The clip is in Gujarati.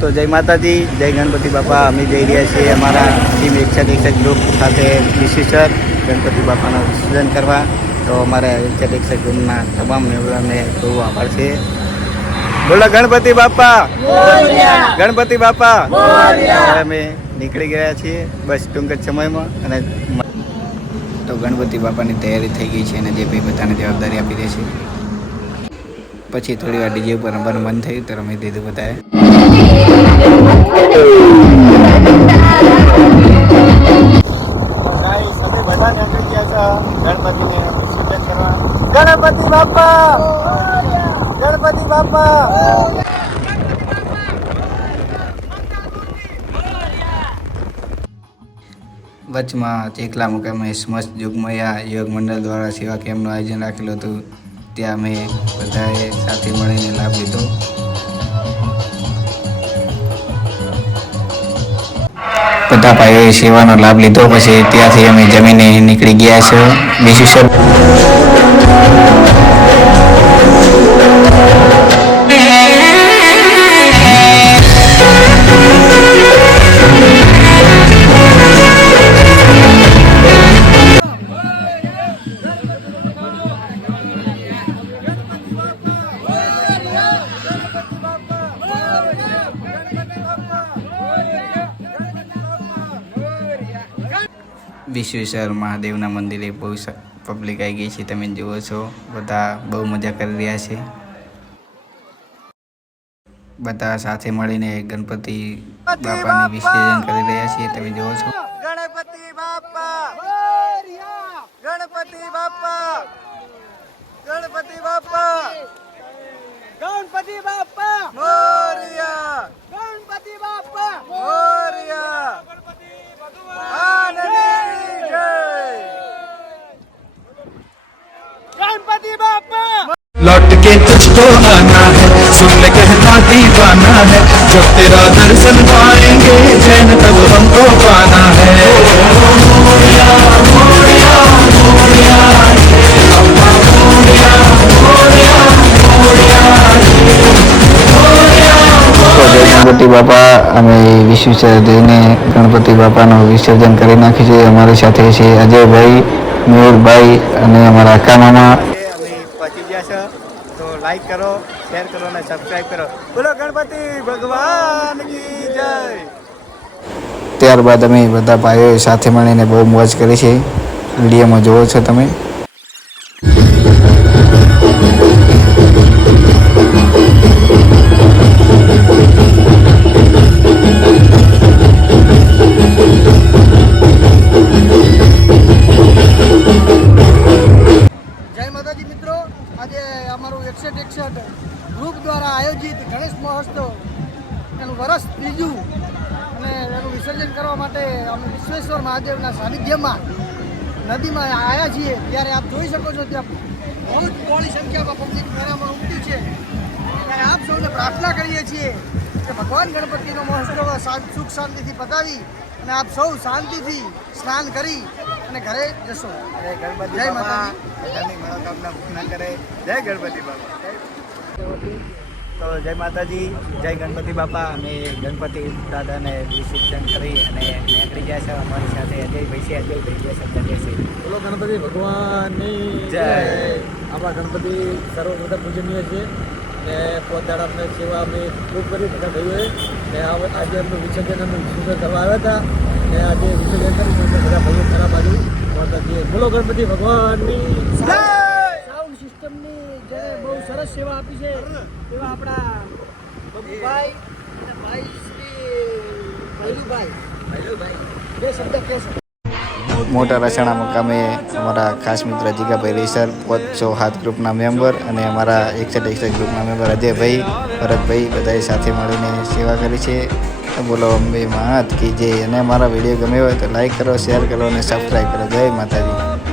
તો જય માતાજી, જય ગણપતિ બાપા. અમે જઈ રહ્યા છીએ અમારા ટીમ 61 ગ્રુપ સાથે વિશેષર ગણપતિ બાપાનું વિસર્જન કરવા. તો અમારા 61 ગ્રુપના તમામ મેમ્બરોને બહુ આભાર છે. બોલો ગણપતિ બાપા, ગણપતિ બાપા. અમે નીકળી ગયા છીએ બસ ટૂંક જ સમયમાં. અને તો ગણપતિ બાપાની તૈયારી થઈ ગઈ છે અને જે ભાઈ બધાને જવાબદારી આપી દે છે. પછી થોડી વાર ડીજે ઉપર રમવાનું મન થયું તો રમી દીધું બધાએ. ગણપતિ બાપા, ગણપતિ બાપા. વચમાં ચેકલા મુકામે સમસ્ત યુગમયા યોગ મંડળ દ્વારા સેવા કેમ્પનું આયોજન રાખેલું હતું. ત્યાં અમે બધાએ સાથે મળીને લાભ લીધો. બધા ભાઈઓએ સેવાનો લાભ લીધો. પછી ત્યાંથી અમે જમીને નીકળી ગયા છે. બીજું સર વિશ્વેશ્વર મહાદેવના મંદિરે બહુ પબ્લિક આવી ગઈ છે. તમે જુઓ છો બધા બહુ મજા કરી રહ્યા છે. બધા સાથે મળીને ગણપતિ બાપાનું વિસર્જન કરી રહ્યા છીએ. તમે જુઓ છો ગણપતિ બાપા, ગણપતિ બાપા, ગણપતિ બાપા, ગણપતિ બાપા મોરયા, ગણપતિ બાપા મોરયા. गणपति बापा लौट के तुझको आना है, सुन ले कहना दीवाना है, जब तेरा दर्शन पाएंगे चैन तब हमको पाना है. ગણપતિ બાપા, અમે વિશ્વેશ્વર જઈને ગણપતિ બાપાનું વિસર્જન કરી નાખ્યું છે. અમારી સાથે છે અજયભાઈ, મેહુલભાઈ અને અમારા અક્કા મામા. અમે પહોંચી ગયા છે. તો લાઈક કરો, શેર કરો અને સબસ્ક્રાઈબ કરો. બોલો ગણપતિ ભગવાન કી જય. ત્યારબાદ અમે બધા ભાઈઓ સાથે મળીને બહુ મોજ કરી છે. વિડીયોમાં જુઓ છો તમે. ગ્રુપ દ્વારા આયોજિત ગણેશ મહોત્સવ એનું વર્ષ ત્રીજું અને એનું વિસર્જન કરવા માટે અમે વિશ્વેશ્વર મહાદેવના સાનિધ્યમાં નદીમાં આવ્યા છીએ. ત્યારે આપ જોઈ શકો છો ત્યાં બહુ જ મોટી સંખ્યામાં પબ્લિક મેળામાં ઉમટી છે. ત્યારે આપ સૌને પ્રાર્થના કરીએ છીએ કે ભગવાન ગણપતિનો મહોત્સવ સુખ શાંતિથી પતાવી અને આપ સૌ શાંતિથી સ્નાન કરી અને ઘરે જશો. જય માતાજી, મનોકામના પૂર્ણ કરે. જય ગણપતિ બાપા. તો જય માતાજી, જય ગણપતિ બાપા. અમે ગણપતિ દાદાને વિસર્જન કરી અને નીકળી ગયા છે. અમારી સાથે અજયભાઈ છે. અજયભાઈ જે શબ્દ કહેશે. બોલો ગણપતિ ભગવાનની જય. આપણા ગણપતિ સર્વપ્રથમ પૂજનીય છે ને પોતદાડા અમને સેવા અમે ખૂબ કરી બધા ભાઈઓએ ને આજે અમનું વિસર્જન કરવા આવ્યા હતા ને આજે વિસર્જન કરી બધા ભાઈઓ ખરાબ બાજુ પહોંચતા છીએ. બોલો ગણપતિ ભગવાનની જય. સાઉન્ડ સિસ્ટમની જે બહુ સરસ સેવા આપી છે એવા આપણા બબુભાઈ અને ભાઈ શ્રી ભૈલુભાઈ બે શબ્દ કહેશે. મોટા રસાણા મુકામે અમારા ખાસ મિત્ર જીગાભાઈ રેસર, 507 ગ્રુપના મેમ્બર અને અમારા 61 ગ્રુપના મેમ્બર અજયભાઈ, ભરતભાઈ બધાએ સાથે મળીને સેવા કરી છે. બોલો અંબે માત કી જય. અને અમારા વિડીયો ગમે હોય તો લાઈક કરો, શેર કરો અને સબસ્ક્રાઈબ કરો. જય માતાજી.